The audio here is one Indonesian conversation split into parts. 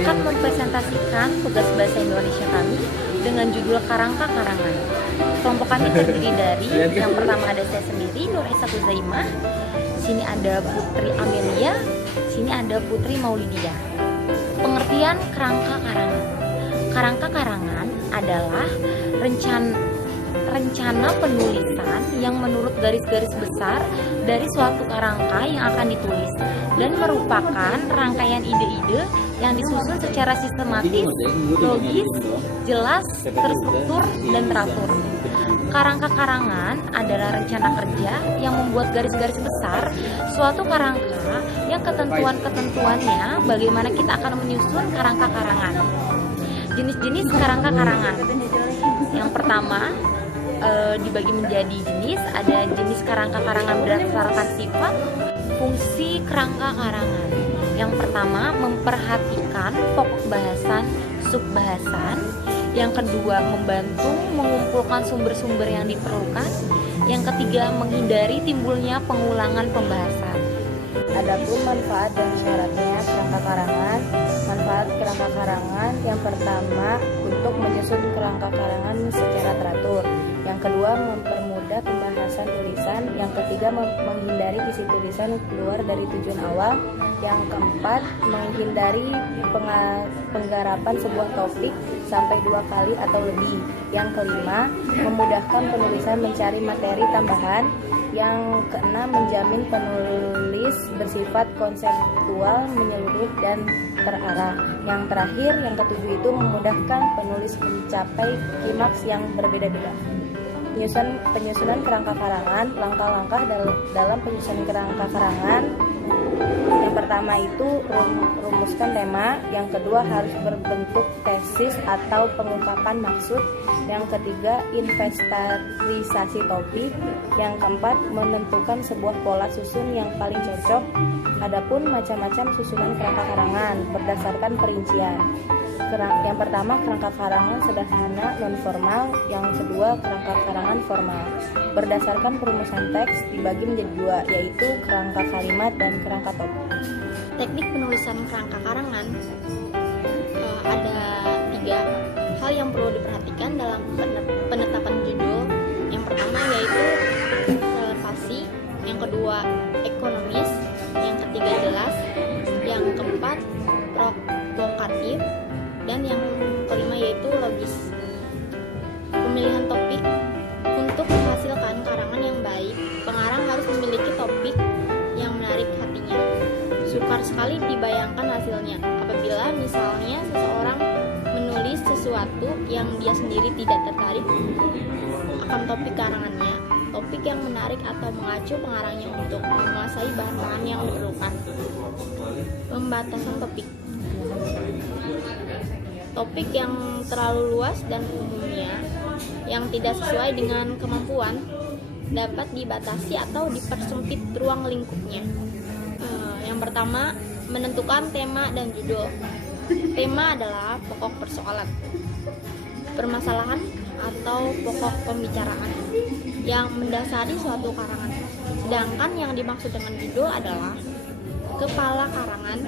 akan mempresentasikan tugas bahasa Indonesia kami dengan judul Karangka Karangan. Kelompok kami terdiri dari yang pertama ada saya sendiri, Nur Esa Kuzaimah. Sini ada Putri Amelia, sini ada Putri Maulidia. Pengertian kerangka karangan. Kerangka karangan adalah rencana penulisan yang menurut garis-garis besar dari suatu kerangka yang akan ditulis dan merupakan rangkaian ide-ide yang disusun secara sistematis, logis, jelas, terstruktur, dan teratur. Kerangka karangan adalah rencana kerja yang membuat garis-garis besar suatu kerangka yang ketentuan-ketentuannya bagaimana kita akan menyusun kerangka karangan. Jenis-jenis kerangka karangan. Yang pertama dibagi menjadi jenis, ada jenis kerangka karangan berdasarkan sifat, fungsi kerangka karangan. Yang pertama memperhatikan pokok bahasan, subbahasan. Yang kedua membantu mengumpulkan sumber-sumber yang diperlukan. Yang ketiga menghindari timbulnya pengulangan pembahasan. Adapun manfaat dan syaratnya kerangka karangan. Manfaat kerangka karangan yang pertama untuk menyusun kerangka karangan secara teratur. Yang kedua mempermudah pembahasan tulisan. Yang ketiga menghindari isi tulisan keluar dari tujuan awal. Yang keempat menghindari penggarapan sebuah topik sampai 2 kali atau lebih. Yang kelima memudahkan penulisan mencari materi tambahan. Yang keenam menjamin penulis bersifat konseptual, menyeluruh dan terarah. Yang terakhir, yang ketujuh itu memudahkan penulis mencapai klimaks yang berbeda-beda. Penyusunan kerangka karangan. Langkah-langkah dalam penyusunan kerangka karangan. Yang pertama itu rumuskan tema. Yang kedua harus berbentuk tesis atau pengungkapan maksud. Yang ketiga inventarisasi topik. Yang keempat menentukan sebuah pola susun yang paling cocok. Adapun macam-macam susunan kerangka karangan berdasarkan perincian. Yang pertama kerangka karangan sederhana non formal. Yang kedua kerangka karangan formal. Berdasarkan perumusan teks dibagi menjadi 2, yaitu kerangka kalimat dan kerangka topik. Teknik penulisan kerangka karangan ada 3 hal yang perlu diperhatikan dalam penetapan judul. Yang pertama yaitu relevasi, yang kedua ekonomis, yang ketiga jelas, yang keempat provokatif, dan yang kelima yaitu logis. Pemilihan topik. Untuk menghasilkan karangan yang baik, pengarang harus memiliki topik yang menarik hatinya. Sukar sekali dibayangkan hasilnya apabila misalnya seseorang menulis sesuatu yang dia sendiri tidak tertarik akan topik karangannya. Topik yang menarik atau mengacu pengarangnya untuk menguasai bahan-bahan yang diperlukan. Pembatasan topik. Topik yang terlalu luas dan umumnya yang tidak sesuai dengan kemampuan dapat dibatasi atau dipersempit ruang lingkupnya. Yang pertama, menentukan tema dan judul. Tema adalah pokok persoalan, permasalahan atau pokok pembicaraan yang mendasari suatu karangan. Sedangkan yang dimaksud dengan judul adalah kepala karangan.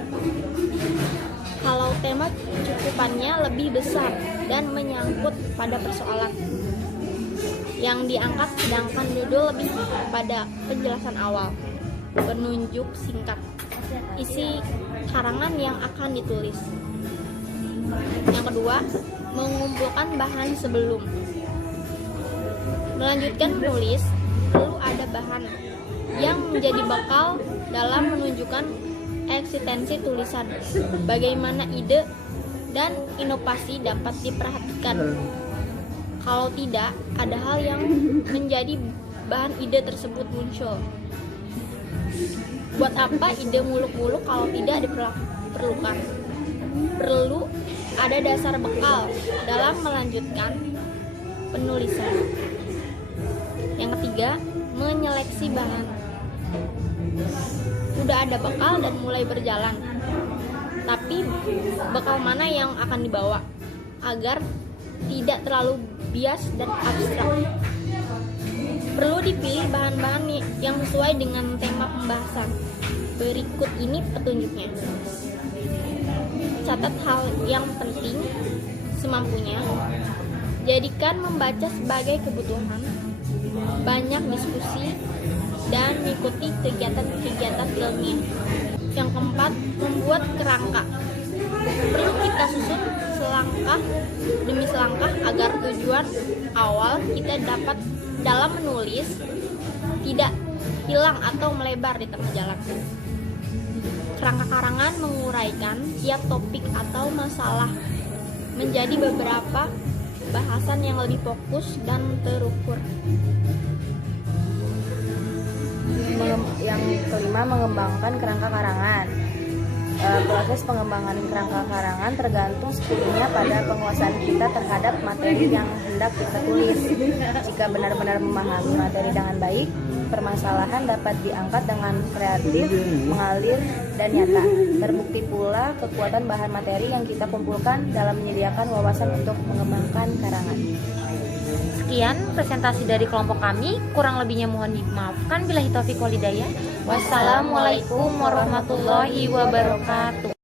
Kalau tema cukupannya lebih besar dan menyangkut pada persoalan yang diangkat, sedangkan judul lebih pada penjelasan awal, penunjuk singkat, isi karangan yang akan ditulis. Yang kedua, mengumpulkan bahan sebelum melanjutkan menulis. Perlu ada bahan yang menjadi bekal dalam menunjukkan eksistensi tulisan, bagaimana ide dan inovasi dapat diperhatikan. Kalau tidak, ada hal yang menjadi bahan ide tersebut muncul. Buat apa ide muluk-muluk kalau tidak diperlukan? Perlu ada dasar bekal dalam melanjutkan penulisan. Yang ketiga, menyeleksi bahan. Udah ada bekal dan mulai berjalan, tapi bekal mana yang akan dibawa agar tidak terlalu bias dan abstrak. Perlu dipilih bahan-bahan yang sesuai dengan tema pembahasan. Berikut ini petunjuknya. catat hal yang penting semampunya. Jadikan membaca sebagai kebutuhan. Banyak diskusi dan mengikuti kegiatan-kegiatan ilmiah. Yang keempat, membuat kerangka. Perlu kita susun selangkah demi selangkah agar tujuan awal kita dapat dalam menulis tidak hilang atau melebar di tengah jalan. Kerangka karangan menguraikan tiap topik atau masalah menjadi beberapa bahasan yang lebih fokus dan terukur. Yang kelima, mengembangkan kerangka karangan. Proses pengembangan kerangka karangan tergantung sepenuhnya pada penguasaan kita terhadap materi yang hendak kita tulis. Jika benar-benar memahami materi dengan baik, permasalahan dapat diangkat dengan kreatif, mengalir, dan nyata. Terbukti pula kekuatan bahan materi yang kita kumpulkan dalam menyediakan wawasan untuk mengembangkan karangan. Sekian presentasi dari kelompok kami, kurang lebihnya mohon dimaafkan. Billahi taufiq wal hidayah. Wassalamualaikum warahmatullahi wabarakatuh.